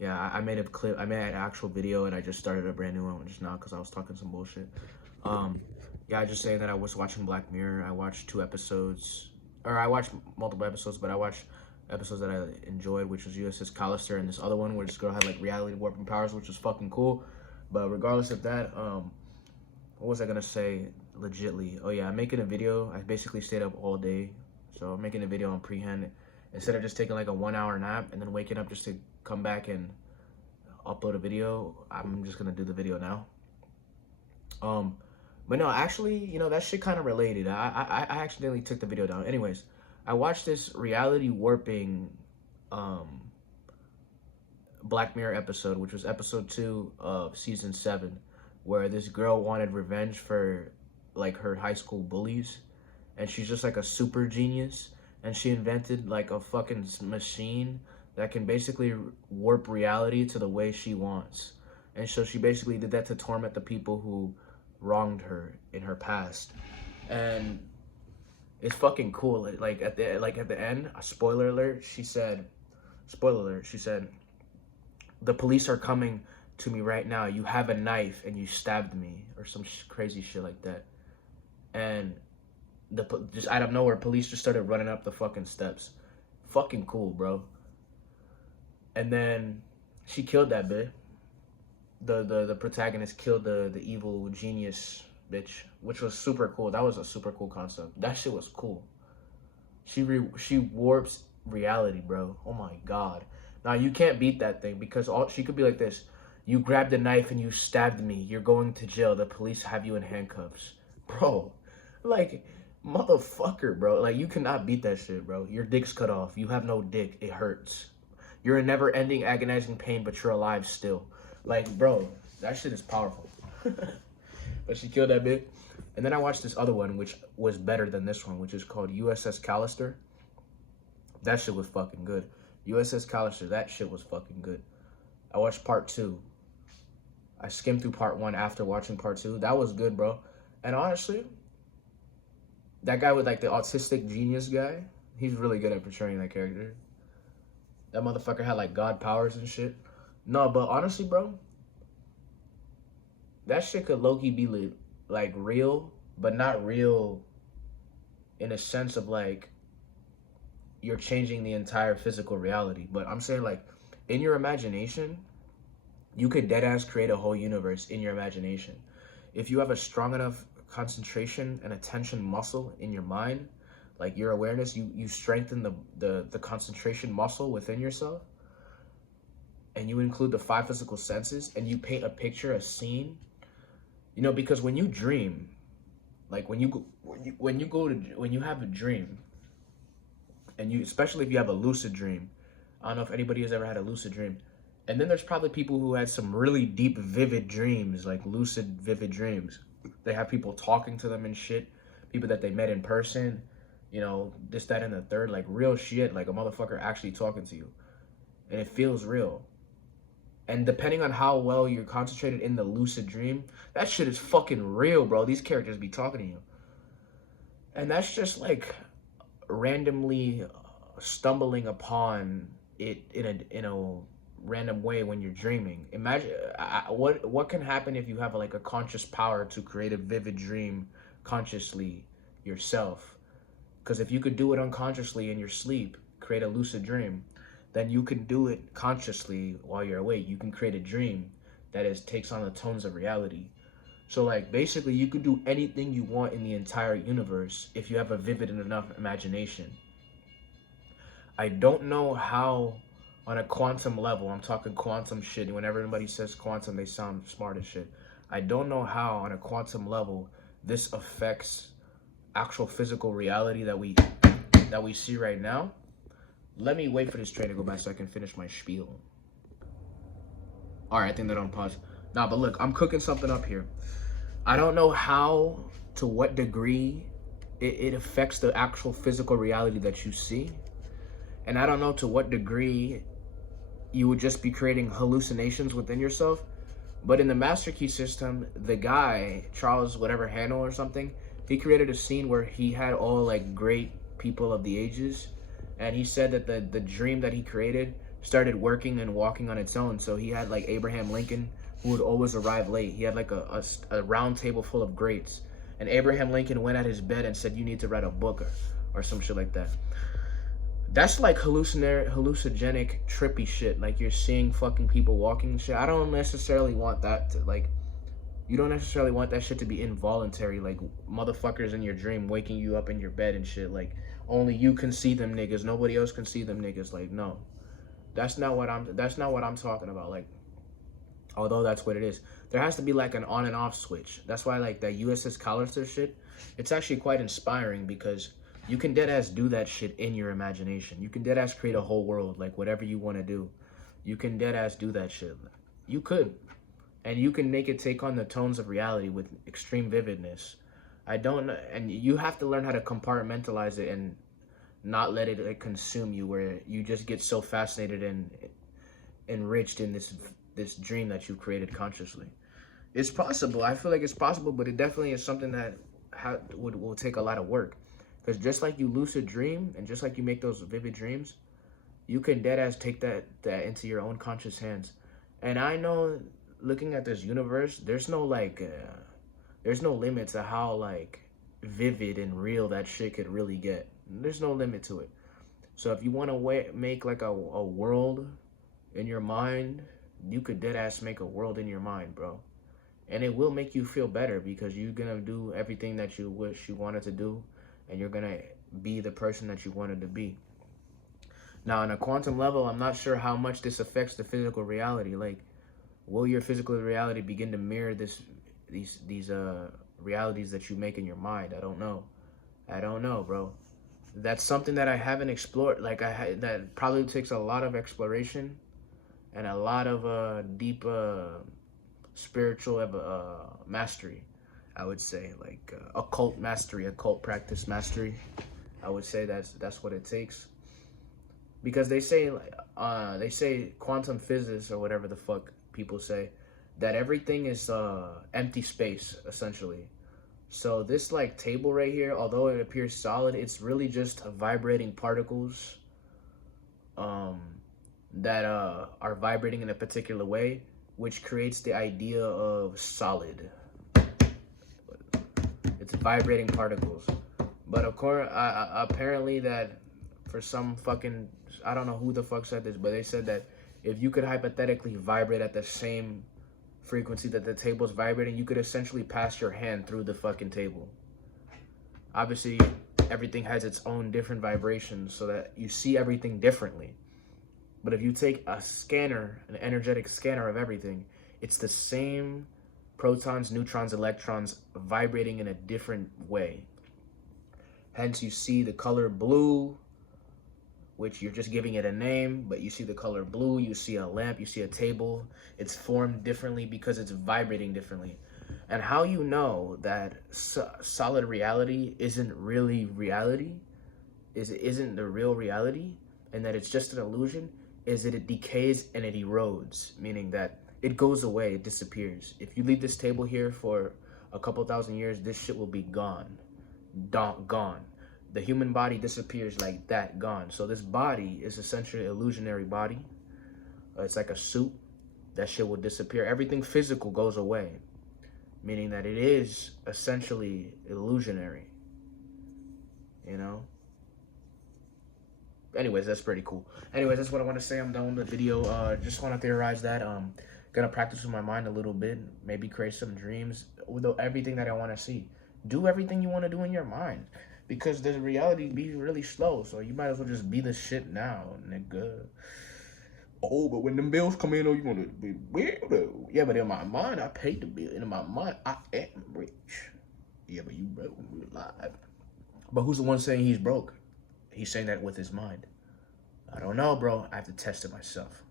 Yeah, I made a clip. I made an actual video, and I just started a brand new one just now because I was talking some bullshit. Um, yeah, I just saying that I was watching Black Mirror. I watched 2 episodes, or I watched multiple episodes, but I watched episodes that I enjoyed, which was USS Callister, and this other one where this girl had like reality warping powers, which was fucking cool. But regardless of that, what was I gonna say? Legitly, oh yeah, I'm making a video. I basically stayed up all day, so I'm making a video on prehand instead of just taking like a 1 hour nap and then waking up just to come back and upload a video. I'm just gonna do the video now. But no, actually, that shit kind of related. I accidentally took the video down. Anyways, I watched this reality warping Black Mirror episode, which was episode 2 of season 7, where this girl wanted revenge for like her high school bullies, and she's just like a super genius, and she invented like a fucking machine that can basically warp reality to the way she wants. And so she basically did that to torment the people who wronged her in her past. And it's fucking cool. Like at the end, a spoiler alert, she said, the police are coming to me right now. You have a knife and you stabbed me, or some crazy shit like that. And just out of nowhere, police just started running up the fucking steps. Fucking cool, bro. And then she killed that bitch. The protagonist killed the evil genius bitch, which was super cool. That was a super cool concept. That shit was cool. She warps reality, bro. Oh my god. Now you can't beat that thing because she could be like this. You grabbed a knife and you stabbed me. You're going to jail. The police have you in handcuffs. Bro, like, motherfucker, bro. Like, you cannot beat that shit, bro. Your dick's cut off. You have no dick. It hurts. You're in never-ending agonizing pain, but you're alive still. Like, bro, that shit is powerful. But she killed that bitch. And then I watched this other one, which was better than this one, which is called USS Callister. That shit was fucking good. USS Callister, that shit was fucking good. I watched part 2. I skimmed through part 1 after watching part 2. That was good, bro. And honestly, that guy with like the autistic genius guy, he's really good at portraying that character. That motherfucker had like god powers and shit. No, but honestly, bro, that shit could low-key be like real, but not real in a sense of like you're changing the entire physical reality. But I'm saying like in your imagination, you could deadass create a whole universe in your imagination. If you have a strong enough concentration and attention muscle in your mind, like your awareness, you strengthen the concentration muscle within yourself, and you include the 5 physical senses, and you paint a picture, a scene, because when you dream, like when you have a dream, and especially if you have a lucid dream, I don't know if anybody has ever had a lucid dream, and then there's probably people who had some really deep, vivid dreams, like lucid, vivid dreams. They have people talking to them and shit, people that they met in person, this, that, and the third, like real shit, like a motherfucker actually talking to you, and it feels real. And depending on how well you're concentrated in the lucid dream, that shit is fucking real, bro. These characters be talking to you. And that's just like randomly stumbling upon it in a random way when you're dreaming. Imagine what can happen if you have like a conscious power to create a vivid dream consciously yourself. Because if you could do it unconsciously in your sleep, create a lucid dream, then you can do it consciously while you're awake. You can create a dream that takes on the tones of reality. So like basically you could do anything you want in the entire universe if you have a vivid enough imagination. I don't know how on a quantum level, I'm talking quantum shit. Whenever anybody says quantum, they sound smart as shit. I don't know how on a quantum level this affects actual physical reality that we see right now. Let me wait for this train to go by so I can finish my spiel. All right, I think they're on pause. Nah, but look, I'm cooking something up here. I don't know how, to what degree it affects the actual physical reality that you see. And I don't know to what degree you would just be creating hallucinations within yourself. But in the Master Key system, the guy, Charles whatever Hannell or something, he created a scene where he had all like great people of the ages. And he said that the dream that he created started working and walking on its own. So he had like Abraham Lincoln, who would always arrive late. He had like a round table full of greats. And Abraham Lincoln went at his bed and said, "You need to write a book," or some shit like that. That's like hallucinogenic, trippy shit. Like you're seeing fucking people walking and shit. I don't necessarily want that to like. You don't necessarily want that shit to be involuntary. Like motherfuckers in your dream waking you up in your bed and shit. Like only you can see them niggas. Nobody else can see them niggas. Like no, that's not what I'm talking about. Like although that's what it is, there has to be like an on and off switch. That's why like that USS Callister shit. It's actually quite inspiring because you can deadass do that shit in your imagination. You can deadass create a whole world, like whatever you want to do. You can deadass do that shit. You could. And you can make it take on the tones of reality with extreme vividness. I don't know. And you have to learn how to compartmentalize it and not let it like, consume you, where you just get so fascinated and enriched in this dream that you created consciously. It's possible. I feel like it's possible, but it definitely is something that will take a lot of work. Because just like you lucid dream and just like you make those vivid dreams, you can deadass take that into your own conscious hands. And I know, looking at this universe, there's no limit to how like vivid and real that shit could really get. There's no limit to it. So if you want to make like a world in your mind, you could deadass make a world in your mind, bro. And it will make you feel better because you're gonna do everything that you wish you wanted to do, and you're gonna be the person that you wanted to be. Now, on a quantum level, I'm not sure how much this affects the physical reality. Like, will your physical reality begin to mirror these realities that you make in your mind? I don't know, bro. That's something that I haven't explored. Like, that probably takes a lot of exploration and a lot of deep spiritual mastery. I would say like occult mastery, occult practice mastery. I would say that's what it takes. Because they say quantum physics or whatever the fuck people say, that everything is empty space essentially. So this like table right here, although it appears solid, it's really just vibrating particles that are vibrating in a particular way, which creates the idea of solid. It's vibrating particles. But of course, apparently that for some fucking, I don't know who the fuck said this, but they said that if you could hypothetically vibrate at the same frequency that the table's vibrating, you could essentially pass your hand through the fucking table. Obviously, everything has its own different vibrations so that you see everything differently. But if you take a scanner, an energetic scanner of everything, it's the same protons, neutrons, electrons vibrating in a different way. Hence, you see the color blue, which you're just giving it a name, but you see the color blue, you see a lamp, you see a table. It's formed differently because it's vibrating differently. And how you know that solid reality isn't really reality, isn't the real reality, and that it's just an illusion, is that it decays and it erodes, meaning that it goes away, it disappears. If you leave this table here for a couple thousand years, this shit will be gone. Gone. The human body disappears like that, gone. So this body is essentially an illusionary body. It's like a suit. That shit will disappear. Everything physical goes away, meaning that it is essentially illusionary, you know? Anyways, that's pretty cool. Anyways, that's what I want to say. I'm done with the video. Just want to theorize that. Gonna practice with my mind a little bit. Maybe create some dreams with everything that I want to see. Do everything you want to do in your mind. Because the reality be really slow. So you might as well just be the shit now, nigga. Oh, but when them bills come in, oh, you want to be weirdo. Yeah, but in my mind, I paid the bill. In my mind, I am rich. Yeah, but you broke. You alive. But who's the one saying he's broke? He's saying that with his mind. I don't know, bro. I have to test it myself.